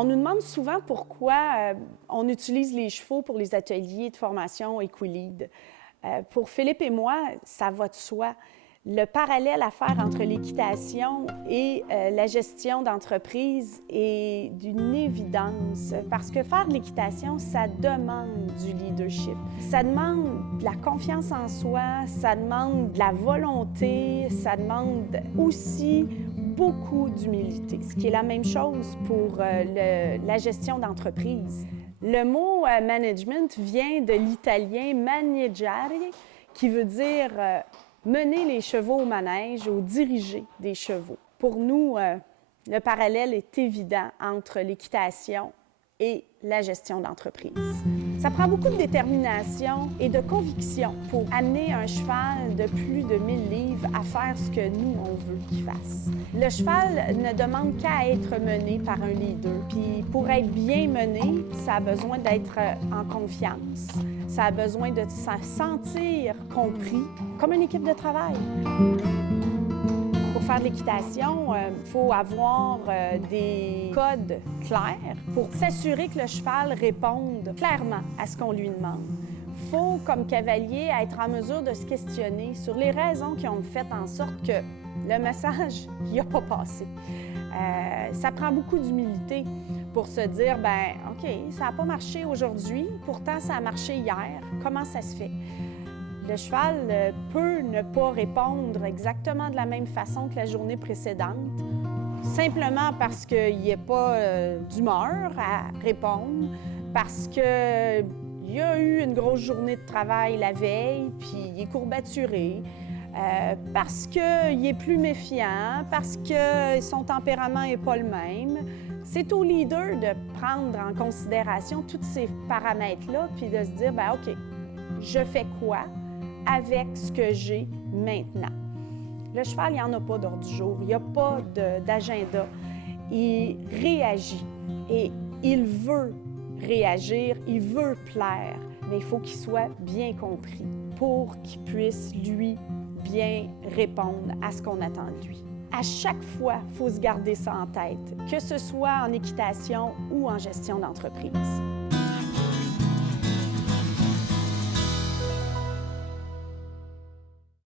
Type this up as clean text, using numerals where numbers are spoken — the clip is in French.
On nous demande souvent pourquoi on utilise les chevaux pour les ateliers de formation Equilead. Pour Philippe et moi, ça va de soi. Le parallèle à faire entre l'équitation et la gestion d'entreprise est d'une évidence parce que faire de l'équitation, ça demande du leadership. Ça demande de la confiance en soi, ça demande de la volonté, ça demande aussi beaucoup d'humilité, ce qui est la même chose pour la gestion d'entreprise. Le mot management vient de l'italien maneggiare, qui veut dire mener les chevaux au manège ou diriger des chevaux. Pour nous, le parallèle est évident entre l'équitation et la gestion d'entreprise. Ça prend beaucoup de détermination et de conviction pour amener un cheval de plus de 1000 livres à faire ce que nous, on veut qu'il fasse. Le cheval ne demande qu'à être mené par un leader. Puis pour être bien mené, ça a besoin d'être en confiance. Ça a besoin de se sentir compris comme une équipe de travail. Pour faire de l'équitation, il faut avoir des codes clairs pour s'assurer que le cheval réponde clairement à ce qu'on lui demande. Il faut, comme cavalier, être en mesure de se questionner sur les raisons qui ont fait en sorte que le message n'a pas passé. Ça prend beaucoup d'humilité pour se dire, ben OK, ça n'a pas marché aujourd'hui, pourtant ça a marché hier. Comment ça se fait? Le cheval peut ne pas répondre exactement de la même façon que la journée précédente, simplement parce qu'il n'y a pas d'humeur à répondre, parce qu'il y a eu une grosse journée de travail la veille, puis il est courbaturé, parce qu'il est plus méfiant, parce que son tempérament n'est pas le même. C'est au leader de prendre en considération tous ces paramètres-là, puis de se dire, ben OK, je fais quoi avec ce que j'ai maintenant? Le cheval, il n'y en a pas d'ordre du jour, il n'y a pas d'agenda. Il réagit et il veut réagir, il veut plaire, mais il faut qu'il soit bien compris pour qu'il puisse, lui, bien répondre à ce qu'on attend de lui. À chaque fois, il faut se garder ça en tête, que ce soit en équitation ou en gestion d'entreprise.